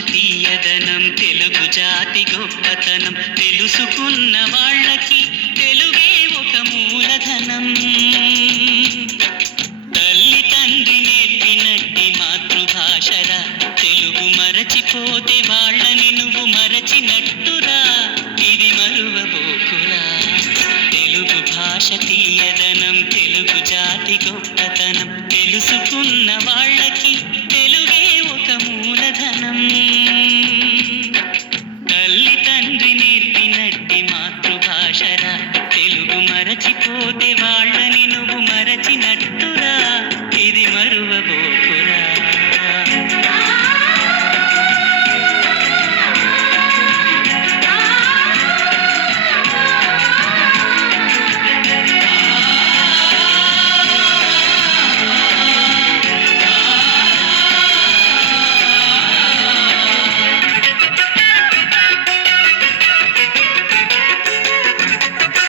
తీయదనం తెలుగు జాతి గొప్పతనం తెలుసుకున్న వాళ్ళకి తెలుగే ఒక మూలధనం. తల్లి తండ్రి నేర్పినట్టి మాతృభాషరా తెలుగు మరచిపోతే వాళ్ళని నువ్వు మరచినట్టురా, ఇది మరువబోకురా. తెలుగు భాష తీయదనం తెలుగు జాతి గొప్పతనం తెలుసుకున్న వాళ్ళకి తెలుగే ఒక మూలధనం. తల్లి తండ్రి నేర్పినట్టి మాతృభాషరా తెలుగు మరచిపోతే వాళ్ళని నువ్వు మరచినట్టురా, ఇది మరువబోకురా.